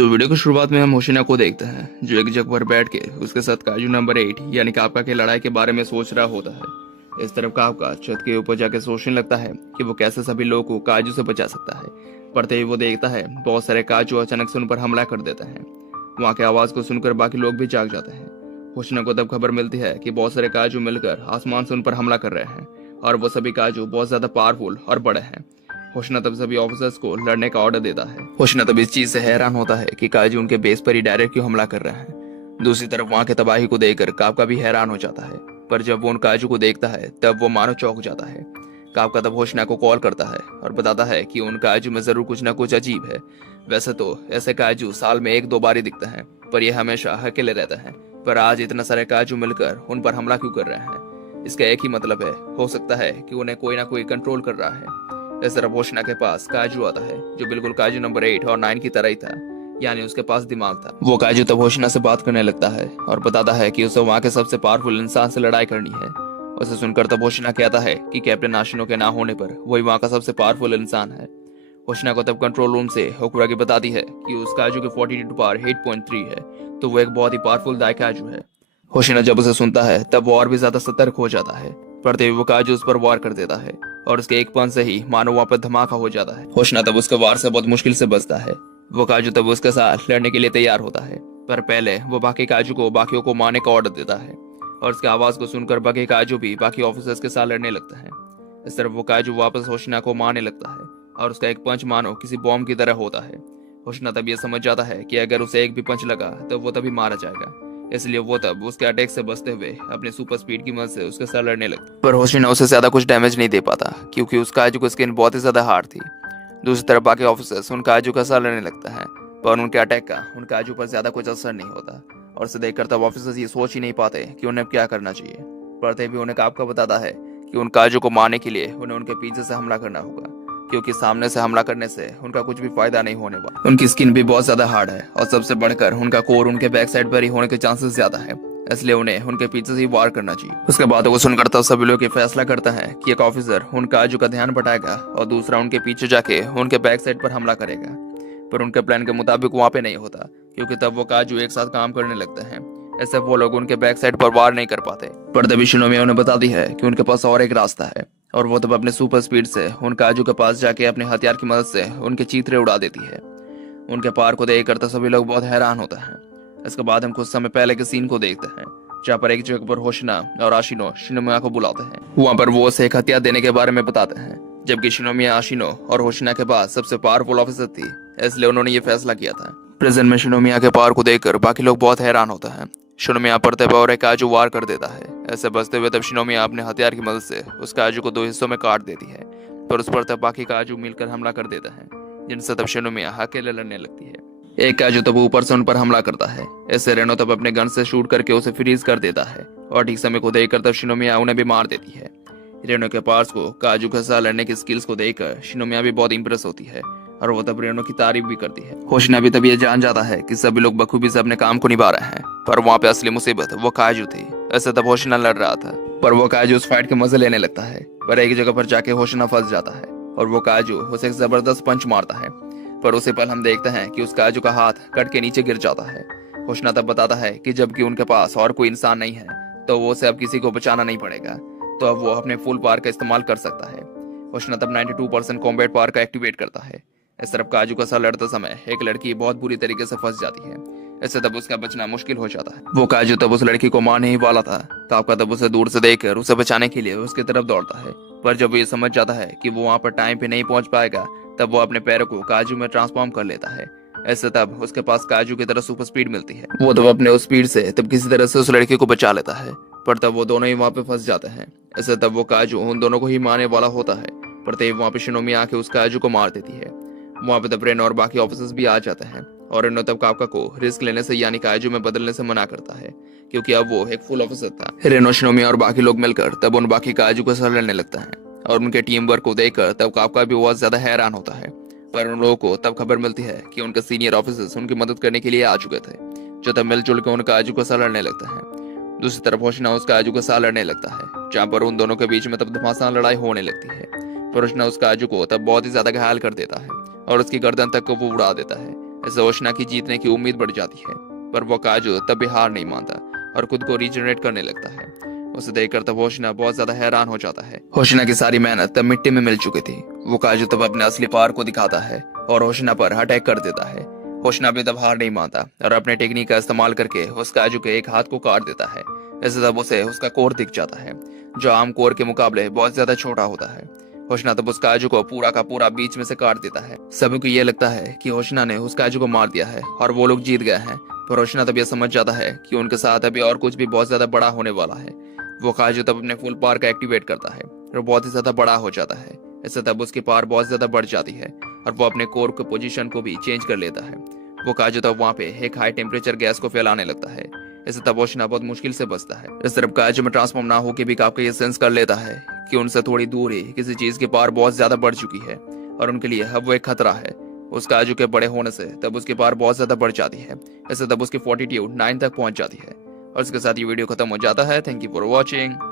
तो वीडियो की शुरुआत में हम होशिना को देखते हैं जो एक जगह पर बैठ के उसके साथ काजू नंबर 8 यानी काफका की लड़ाई के बारे में सोच रहा होता है। इस तरफ काफका छत के ऊपर जाके सोचने लगता है कि वो कैसे सभी लोगों को काजू से बचा सकता है। पढ़ते ही वो देखता है बहुत सारे काजू अचानक से उन पर हमला कर देते हैं। वहां की आवाज को सुनकर बाकी लोग भी जाग जाते हैं। होशिना को तब खबर मिलती है कि बहुत सारे काजू मिलकर आसमान से उन पर हमला कर रहे हैं और वो सभी काजू बहुत ज्यादा पावरफुल और बड़े हैं। होशिना तब सभी ऑफिसर्स को लड़ने का ऑर्डर देता है। होशिना तब इस चीज से हैरान होता है कि काजू उनके बेस पर ही डायरेक्ट क्यों हमला कर रहे हैं। दूसरी तरफ वहां के तबाही को देखकर काफका भी हैरान हो जाता है, पर जब वो उन काजू को देखता है तब वो मानो चौंक जाता है। काफका तब होशिना को कॉल करता है और बताता है कि उन काजू में जरूर कुछ न कुछ अजीब है। वैसे तो ऐसे काजू साल में 1-2 बार ही दिखते हैं, पर ये हमेशा अकेले रहते हैं। पर आज इतना सारे काजू मिलकर उन पर हमला क्यों कर रहे हैं? इसका एक ही मतलब है, हो सकता है कि उन्हें कोई ना कोई कंट्रोल कर रहा है। इस तरफ होशिना के पास काजू आता है जो बिल्कुल काजू नंबर 8 और 9 की तरह ही था, यानी उसके पास दिमाग था। वो काजू तब होशिना से बात करने लगता है और बताता है कि उसे वहाँ के सबसे पावरफुल इंसान से लड़ाई करनी है। उसे सुनकर तब होशिना कहता है कि कैप्टन आशिनो के ना होने पर वही वहाँ का सबसे पावरफुल इंसान है। होशिना को तब कंट्रोल रूम से होकुरागी बताती है कि उस काजू के 42 पावर 8.3 है, तो वो एक बहुत ही पावरफुल दाई काजू है। होशिना जब उसे सुनता है तब वो और भी ज्यादा सतर्क हो जाता है। पढ़ते हुए वो काजू उस पर वार कर देता है और उसके एक पंच से ही मानो वहां पर धमाका हो जाता है। होशिना तब उसके वार से बहुत मुश्किल से बचता है। वो काजू तब उसके साथ लड़ने के लिए तैयार होता है, पर पहले वो बाकी काजू को बाकियों को मारने का ऑर्डर देता है और उसकी आवाज को सुनकर बाकी काजू भी बाकी ऑफिसर्स के साथ लड़ने लगता है। इस तरफ वो काजू वापस होशिना को मारने लगता है और उसका एक पंच मानो किसी बॉम्ब की तरह होता है। होशिना तब ये समझ जाता है कि अगर उसे एक भी पंच लगा तो वो तभी मारा जाएगा, इसलिए वो तब उसके अटैक से बचते हुए अपने सुपर स्पीड की मदद से उसके साथ लड़ने लगता। पर होशिना उसे ज्यादा कुछ डैमेज नहीं दे पाता क्योंकि उस काजू की स्किन बहुत ही ज्यादा हार्ड थी। दूसरी तरफ बाकी ऑफिसर्स उन काजू का साथ लड़ने लगता है, पर उनके अटैक का उन काजू पर ज्यादा कुछ असर नहीं होता और उसे देखकर तब ऑफिसर्स ये सोच ही नहीं पाते कि उन्हें क्या करना चाहिए। पढ़ते भी उन्हें काफका बताता है कि उन काजू को मारने के लिए उन्हें उनके पीछे से हमला करना होगा, क्योंकि सामने से हमला करने से उनका कुछ भी फायदा नहीं होने वाला। उनकी स्किन भी बहुत ज्यादा हार्ड है और सबसे बढ़कर उनका कोर उनके बैक साइड पर ही होने के चांसेस ज्यादा है, इसलिए उन्हें उनके पीछे से ही वार करना चाहिए। उसके बाद वो सुनकर तब सभी लोग ये फैसला करता है कि एक ऑफिसर उन काजू का ध्यान बटाएगा और दूसरा उनके पीछे जाके उनके बैक साइड पर हमला करेगा। पर उनके प्लान के मुताबिक वहां पे नहीं होता, क्योंकि तब वो काजू एक साथ काम करने लगते हैं, ऐसे वो लोग उनके बैक साइड पर वार नहीं कर पाते। पर तभी शिनोमिया उन्हें बताती है कि उनके पास और एक रास्ता है और वो तब अपने सुपर स्पीड से उन काजू के पास जाके अपने हथियार की मदद से उनके चीथड़े उड़ा देती है। उनके पार को देख कर तो सभी लोग बहुत हैरान होते हैं। इसके बाद हम कुछ समय पहले के सीन को देखते हैं जहाँ पर एक जगह पर होशिना और आशिनो शिनोमिया को बुलाते हैं। वहां पर वो उसे एक हथियार देने के बारे में बताते हैं, जबकि शिनोमिया आशिनो और होशिना के पास सबसे पावरफुल ऑफिसर थी, इसलिए उन्होंने ये फैसला किया था। प्रेजेंट में शिनोमिया के पावर को देखकर बाकी लोग बहुत हैरान होते हैं। शिनोमिया पड़ते पर और एक काजू वार कर देता है। ऐसे बचते हुए तब शिनोमिया अपने हथियार की मदद से उस काजू को 2 हिस्सों में काट देती है, पर उस पर तब बाकी काजू मिलकर हमला कर देते हैं, जिनसे तब शिनोमिया अकेले लड़ने लगती है। एक काजू तब ऊपर से उन पर हमला करता है। ऐसे रेनो तब अपने गन से शूट करके उसे फ्रीज कर देता है और ठीक समय को देखकर तब शिनोमिया उन्हें भी मार देती है। रेनो के पार्ट्स को काजू के साथ लड़ने की स्किल्स को देखकर शिनोमिया भी बहुत इंप्रेस होती है और वो तब रेनो की तारीफ भी करती है। होशिना भी तब ये जान जाता है कि सभी लोग बखूबी से अपने काम को निभा रहे हैं, पर वहाँ पे असली मुसीबत वो काजू थी। ऐसे तब होशिना लड़ रहा था, पर वो काजू उस फाइट के मजे लेने लगता है। पर एक जगह पर जाके होशिना फंस जाता है और वो काजू उसे एक जबरदस्त पंच मारता है, पर उसी पल हम देखते हैं कि उस काजू का हाथ कट के नीचे गिर जाता है। होशिना तब बताता है कि जबकि उनके पास और कोई इंसान नहीं है तो वो उसे अब किसी को बचाना नहीं पड़ेगा, तो अब वो अपने फुल पावर का इस्तेमाल कर सकता है। होशिना तब 92% कॉम्बैट पावर का एक्टिवेट करता है। इस तरफ काजू का साथ लड़ते समय एक लड़की बहुत बुरी तरीके से फंस जाती है, इससे तब उसका बचना मुश्किल हो जाता है। वो काजू तब उस लड़की को मारने ही वाला था। काफका तब उसे दूर से देखकर उसे बचाने के लिए उसकी तरफ दौड़ता है, पर जब वो ये समझ जाता है कि वो वहां पर टाइम पे नहीं पहुंच पाएगा तब वो अपने पैरों को काजू में ट्रांसफॉर्म कर लेता है। ऐसे तब उसके पास काजू की तरह सुपर स्पीड मिलती है। वो तब अपने उस स्पीड से तब किसी तरह से उस लड़की को बचा लेता है, पर तब वो दोनों ही वहां पे फंस जाते हैं। ऐसे तब वो काजू उन दोनों को ही मारने वाला होता है, पर तब वहां पे शिनोमिया आके उस काजू को मार देती है। वहां पे तब रेनो और बाकी ऑफिसर्स भी आ जाते हैं और रेनो तब काफका को रिस्क लेने से यानी काजू में बदलने से मना करता है, क्योंकि अब वो एक फुल ऑफिसर था। रेनो शिनोमिया और बाकी लोग मिलकर तब उन बाकी काजू के साथ लड़ने लगता है और उनके टीम वर्क को देखकर तब काफका भी बहुत ज्यादा हैरान होता है। पर उन लोगों को तब खबर मिलती है कि उनके सीनियर ऑफिसर्स उनकी मदद करने के लिए आ चुके थे, जो तब मिलजुल के उन काजू के साथ लड़ने लगते हैं। दूसरी तरफ होशिना उस काजू के साथ लड़ने लगता है, जहाँ पर उन दोनों के बीच में तब घमासान लड़ाई होने लगती है। पर होशिना उस काजू को तब बहुत ही ज्यादा घायल कर देता है और उसकी गर्दन तक को वो उड़ा देता है। इससे होशना की जीतने की उम्मीद बढ़ जाती है, पर वो काजू तब भी हार नहीं मानता और खुद को रीजनरेट करने लगता है। उसे देखकर तब होशना बहुत ज्यादा हैरान हो जाता है। होशना की सारी मेहनत तब मिट्टी में मिल चुकी थी। वो काजू तब अपने असली पावर को दिखाता है और होशना पर अटैक कर देता है। होशना भी तब हार नहीं मानता और अपने टेक्निक का इस्तेमाल करके उस काजू के एक हाथ को काट देता है। इससे तब उसे उसका कोर दिख जाता है, जो आम कोर के मुकाबले बहुत ज्यादा छोटा होता है। होशना तब उस काजू को पूरा का पूरा बीच में से काट देता है। सभी को ये लगता है कि होशना ने उस काजू को मार दिया है और वो लोग जीत गए हैं, पर होशना तब यह समझ जाता है कि उनके साथ अभी और कुछ भी बहुत ज्यादा बड़ा होने वाला है। वो काजू तब अपने फुल पावर का एक्टिवेट करता है और बहुत ही ज्यादा बड़ा हो जाता है। इससे तब उसकी पावर बहुत ज्यादा बढ़ जाती है और वो अपने कोर के पोजीशन को भी चेंज कर लेता है। वो काजू तब वहाँ पे एक हाई टेम्परेचर गैस को फैलाने लगता है। इससे तब होशना बहुत मुश्किल से बचता है। इस तरफ काजू में ट्रांसफॉर्म ना होकर भी काफी ये सेंस कर लेता है कि उनसे थोड़ी दूर ही किसी चीज की पावर बहुत ज्यादा बढ़ चुकी है और उनके लिए अब वो एक खतरा है। उस काजू के बड़े होने से तब उसकी पावर बहुत ज्यादा बढ़ जाती है। इससे तब उसकी फोर्टिट्यूड 9 तक पहुंच जाती है। और इसके साथ ये वीडियो खत्म हो जाता है। Thank you for watching.